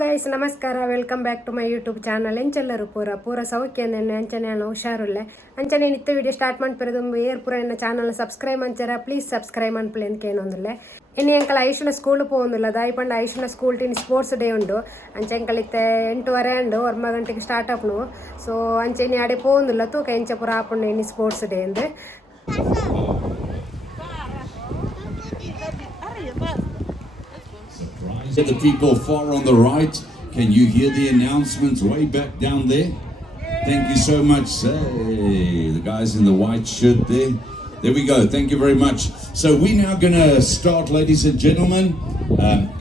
Guys ನಮಸ್ಕಾರ welcome back to my YouTube channel ಎಂಚೆಲ್ಲರೂ ಪೂರ ಸೌಖ್ಯ ಅಂಚನೆ ಹುಷಾರುಳ್ಳೆ ಅಂಚನೆ ನಿತ್ಯ ವಿಡಿಯೋ ಸ್ಟಾರ್ಟ್ ಮಾಡ್ಪಿರೋದು ಏರ್ ಪೂರ ಎನ್ನ ಚಾನಲ್ ಸಬ್ಸ್ಕ್ರೈಬ್ ಅಂಚಾರ ಪ್ಲೀಸ್ ಸಬ್ಸ್ಕ್ರೈಬ್ ಅನ್ಪಲೆ ಅಂತ ಕೇಳೊಂದಿಲ್ಲ ಇನ್ನು ಎಂಕಲ್ ಐಶುನ ಸ್ಕೂಲ್ പോകുന്നിಲ್ಲ ದಾಯಿಪಂಡ ಐಶುನ ಸ್ಕೂಲ್ ಟೀನ್ ಸ್ಪೋರ್ಟ್ಸ್ ಡೇ ಉಂಡು ಅಂಚೆ ಎಂಕಲ್ ಇತ್ತೆ 8:30 ಉಂಡು 1 ಗಂಟೆಗೆ ಸ್ಟಾರ್ಟ್ ಆಪುನು ಸೊ ಅಂಚೆ ಇನ್ನು ಆಡೆ പോകുന്നിಲ್ಲ ತೂಕ ಎಂಚ ಪೂರ ಆಪುಂಡು ಇನ್ನು ಸ್ಪೋರ್ಟ್ಸ್ ಡೇ ಎಂದು The people far on the right, can you hear the announcements way back down there? Thank you so much. Hey, the guys in the white shirt there. There we go. Thank you very much. So we're now going to start, ladies and gentlemen.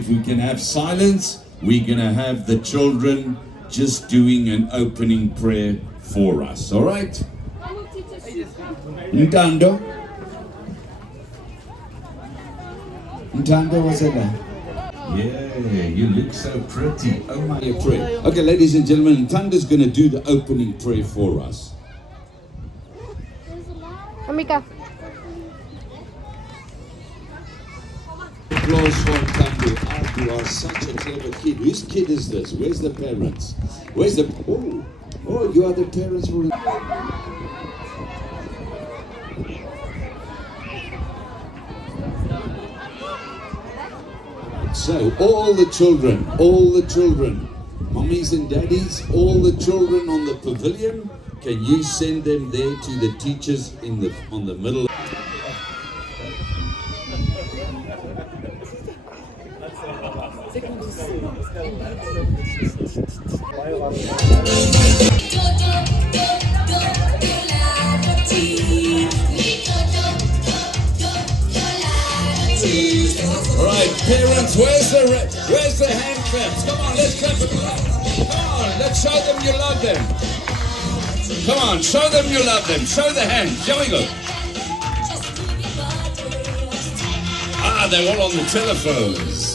If we can have silence, we're going to have the children just doing an opening prayer for us. All right? Ntando? Ntando, what's that? Yeah, you look so pretty. Oh my prayer. Okay, ladies and gentlemen, Tanda's going to do the opening prayer for us. Amika. Applause for Tanda. You are such a clever kid. Whose kid is this? Where's the parents? Where's the... Oh, you are the parents who... So, all the children, mummies and daddies, all the children on the pavilion, can you send them there to the teachers on the middle? Alright, parents, where's the hand claps? Come on, let's clap it. Come on, let's show them you love them. Come on, show them you love them. Show the hand. Here we go. They're all on the telephones.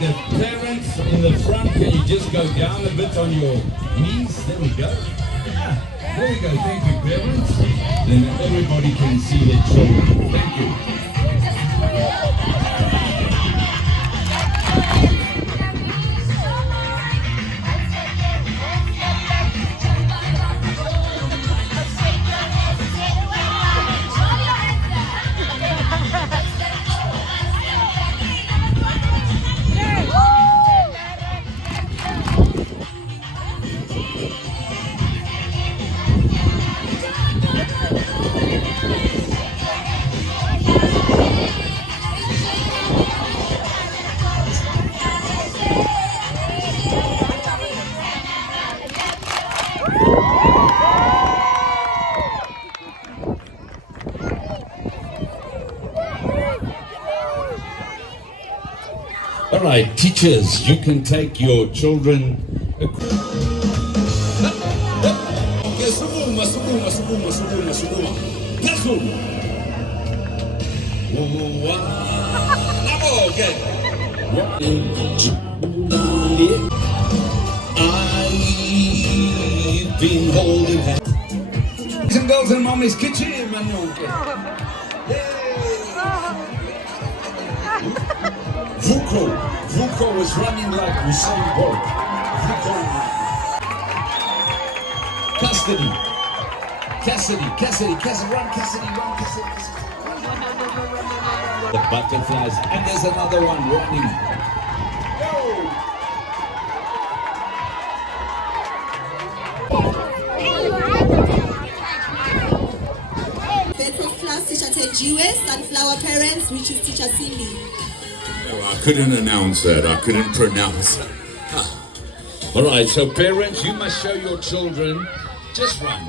The parents in the front, can you just go down a bit on your knees? There we go. There we go. Thank you, parents. Then everybody can see their children. Thank you. All right, teachers, you can take your children. I've been holding hands. Boys and girls in mommy's kitchen, Manon. Vuko was running like Usain Bolt. Vuko. Cassidy, run, Cassidy. The butterflies, and there's another one running. Go! Bedrock class teacher Ted Jewish, Sunflower Parents, which is teacher Cindy. Oh, I couldn't announce that. I couldn't pronounce it. All right, so parents, you must show your children. Just run.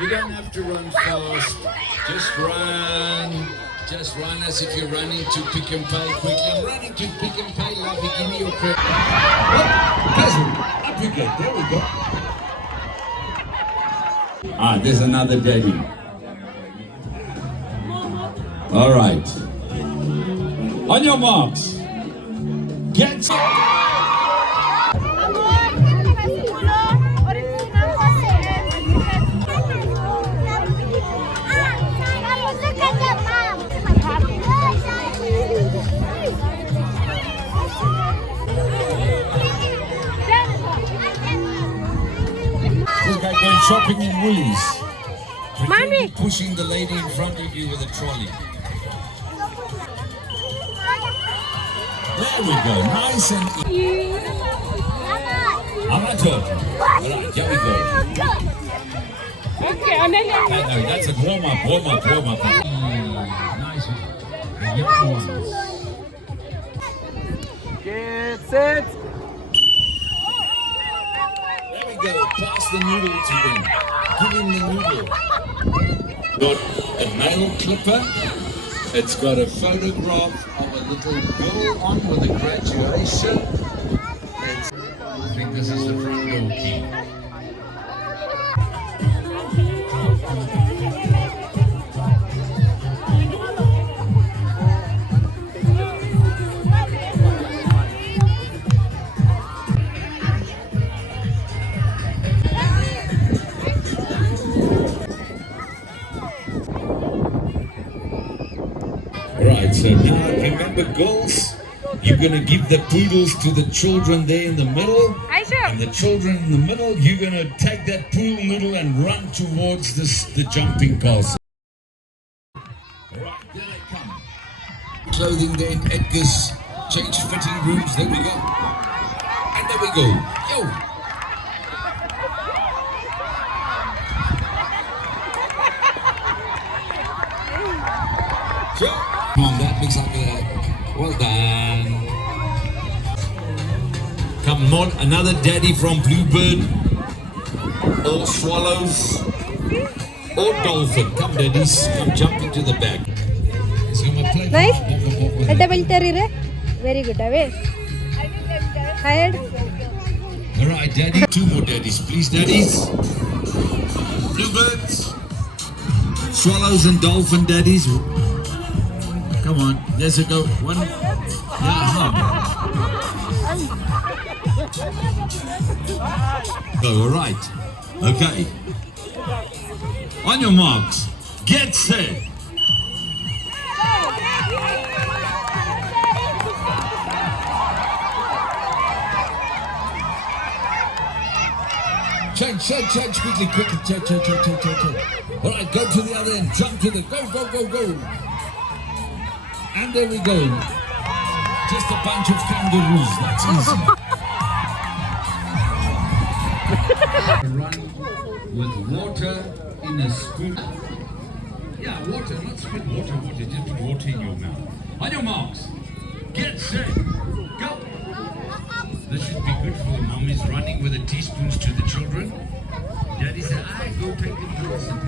You don't have to run fast. Just run. Just run as if you're running to Pick and Pay quickly. I'm running to Pick and Pay, lovey. Give me your credit. Cousin, up you get. There we go. There's another daddy. All right. On your marks. Get set. Going shopping in Woolies. Mommy. Pushing the lady in front of you with a trolley. There we go. Nice and easy. Amato. Alright, here we go. Okay, No, that's a warm up. Nice. The young ones. Get set. Go, pass the noodle to him. Give him the noodle. Got a nail clipper. It's got a photograph of a little girl on with a graduation. I think this is the front door key. Right, so now remember girls, you're going to give the poodles to the children there in the middle. Aishu. And the children in the middle, you're going to take that pool noodle and run towards the jumping castle. Alright, there they come. Clothing there in Edgar's change fitting rooms, there we go. And there we go. Yo! Come on, that looks like that. Well done. Come on, another daddy from Bluebird. Or swallows. Or dolphin. Come daddies, come jump into the bag. Nice. Double terror. Very good. Away. Tired? Alright, daddy. Two more daddies, please, daddies. Bluebirds. Swallows and dolphin daddies. Come on, there's a go. One. Yeah, go, all right. Okay. On your marks. Get set. Change quickly. Change. All right, go to the other end. Jump to the, go. And there we go. Just a bunch of kangaroos. That's easy. Run with water in a spoon. Yeah, water, not spit water. Just put water in your mouth. On your marks. Get set. Go. This should be good for the mummies running with the teaspoons to the children. Daddy said, go take the medicine.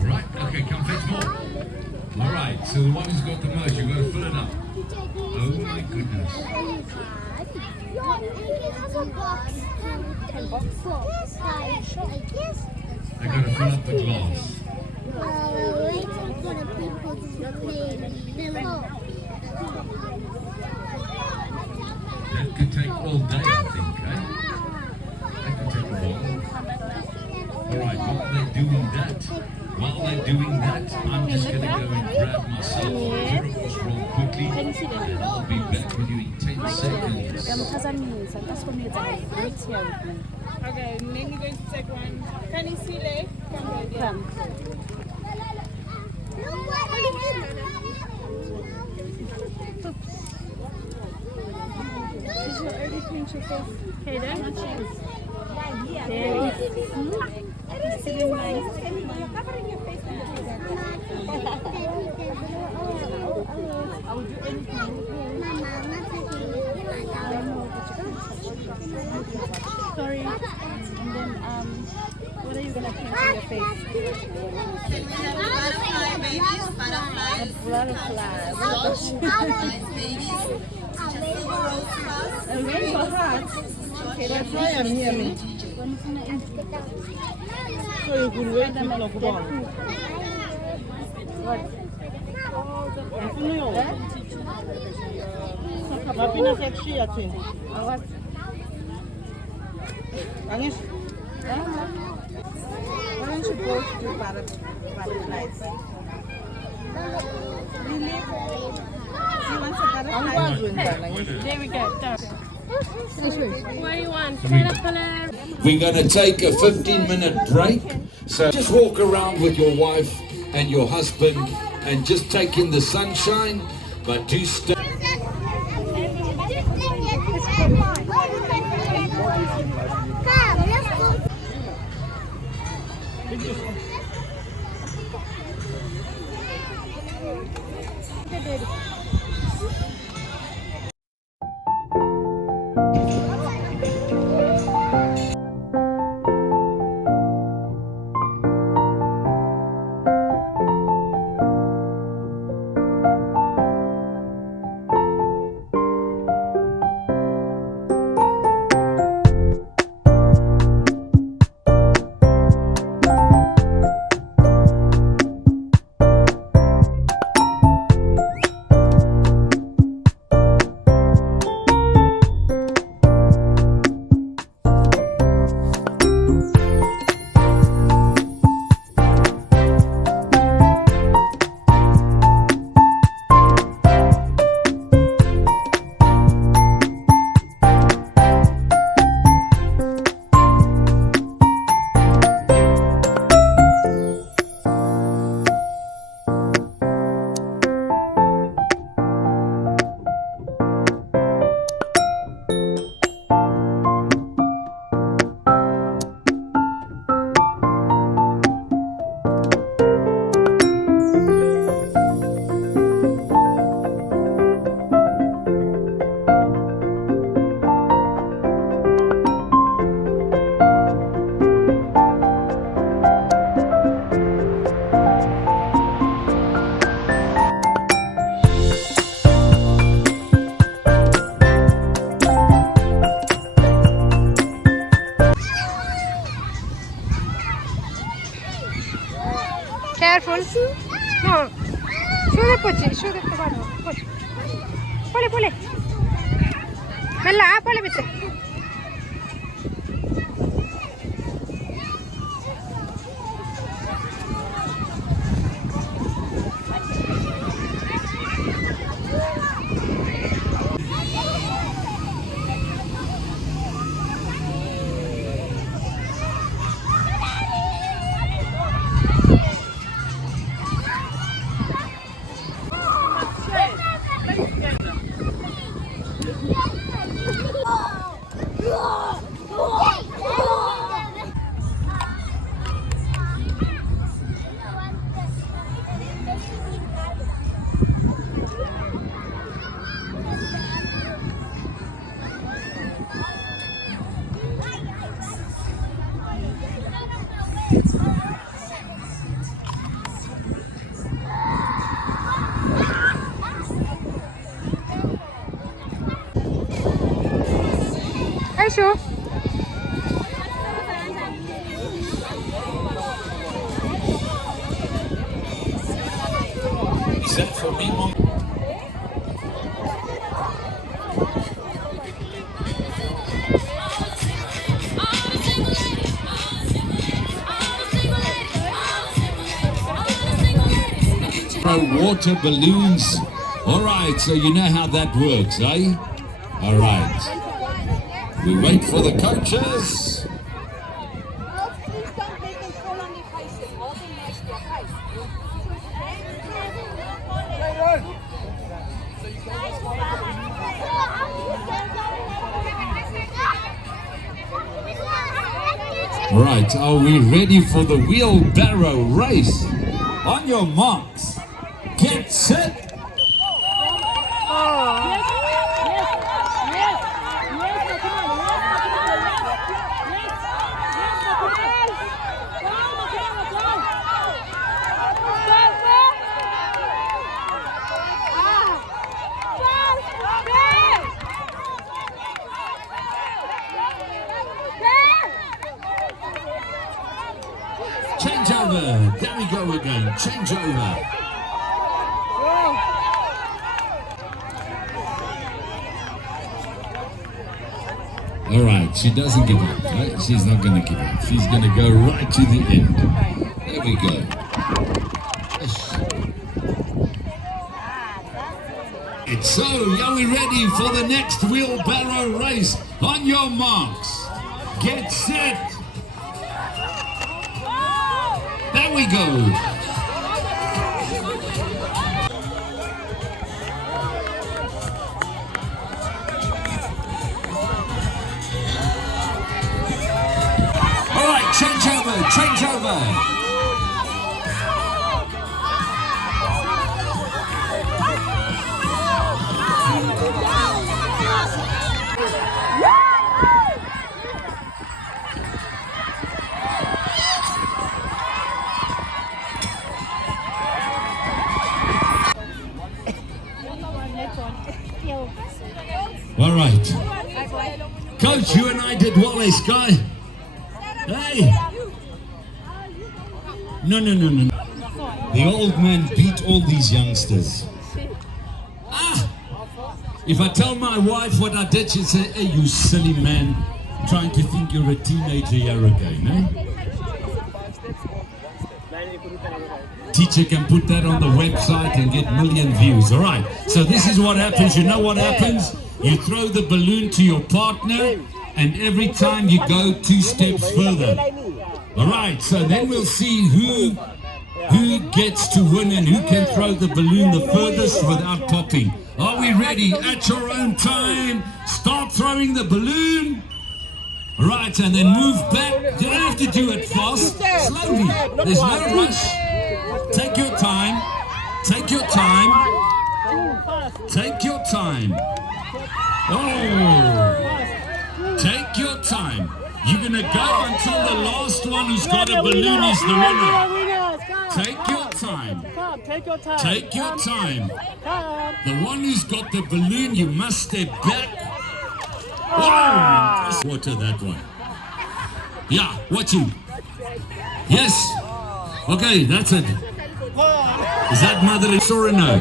Right, okay, come fetch more. All right, so the one who's got the most, you've got to fill it up. Oh my goodness. They've got to fill up the glass. That could take all day, I think, eh? That could take a while. Alright, while they're doing that, I'm just going to go and grab myself a turquoise real quickly, and I'll be back with you in 10 seconds. Okay, then you're going to take one. Can you see it? Come. Okay, then. Sorry. And then, what are you gonna paint on your face? Butterfly babies, butterflies. Butterfly. Babies. Silver rose flowers. A rainbow heart. Okay, that's why I'm here, me. So you could wait to look about. What? Tapi na seksi ya, Cin. Awas. Angis. Why don't you go to butterflies? Really? She wants a butterfly. There we go. What do you want? Caterpillar? We're going to take a 15-minute break. So just walk around with your wife and your husband and just take in the sunshine, but do stay. Careful. No. Shoot the push. Pull it. Mella, pull it. Aishu. Is that for me, Mom? Water balloons. All right, so you know how that works, eh? All right. We wait for the coaches. Please don't make them fall on their faces. Hold them nice to their face. All right, are we ready for the wheelbarrow race? On your marks, get set. Change over. There we go again. Change over. All right, she doesn't give up. Right? She's not going to give up. She's going to go right to the end. There we go. It's so, are we ready for the next wheelbarrow race? On your marks, get set. There we go. All right, change over, change over. All right. Coach, you and I did well, eh, Sky? Hey! No. The old man beat all these youngsters. If I tell my wife what I did, she'd say, hey, you silly man, trying to think you're a teenager here again, eh? Teacher can put that on the website and get million views. All right, so this is what happens. You know what happens? You throw the balloon to your partner, and every time you go 2 steps further. All right, so then we'll see who gets to win and who can throw the balloon the furthest without popping. Are we ready? At your own time, start throwing the balloon. All right, and then move back. You don't have to do it fast. Slowly. There's no rush. Take your time. Take your time. Take your time. Oh. Take your time. You're going to go until the last one who's got a balloon is the winner. Take your time. Take your time. Take your time. The one who's got the balloon, you must step back. Oh, just water that one. Yeah, watching. Yes. Okay, that's it. Is that mother or no?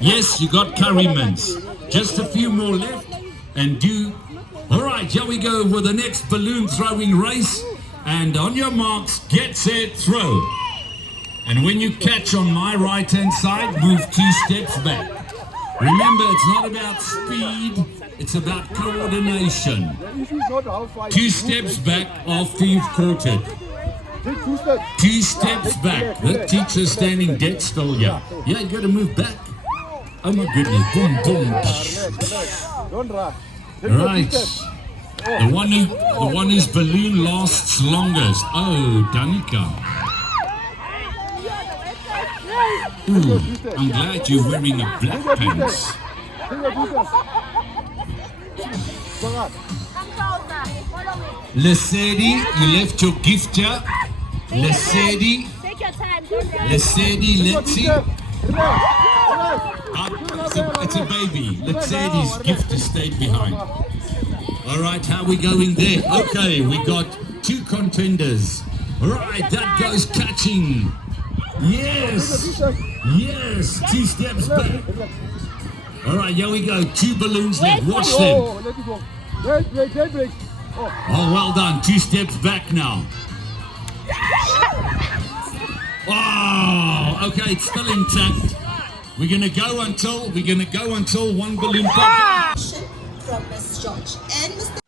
Yes, you got curry mints. Just a few more left and do. All right, here we go with the next balloon throwing race. And on your marks, get set, throw. And when you catch on my right hand side, move 2 steps back. Remember, it's not about speed, it's about coordination. 2 steps back after you've caught it. 2 steps back. The teacher's standing dead still here. Yeah, you gotta move back. Oh my goodness. Boom, boom. Right. The one whose balloon lasts longest. Oh, Danica. Ooh, I'm glad you're wearing a black pants. Lesedi, you left your gift here. Lesedi. Take your time. Lesedi, let's see. It's a baby. Lesedi's gift is stayed behind. All right, how are we going there? Okay, we got 2 contenders. All right, that goes catching. Yes, yes, 2 steps back. All right, here we go. 2 balloons left. Watch them. Oh, well done. 2 steps back now. Oh, okay, it's still intact. We're gonna go until 1 balloon pops. From Miss George and Mr.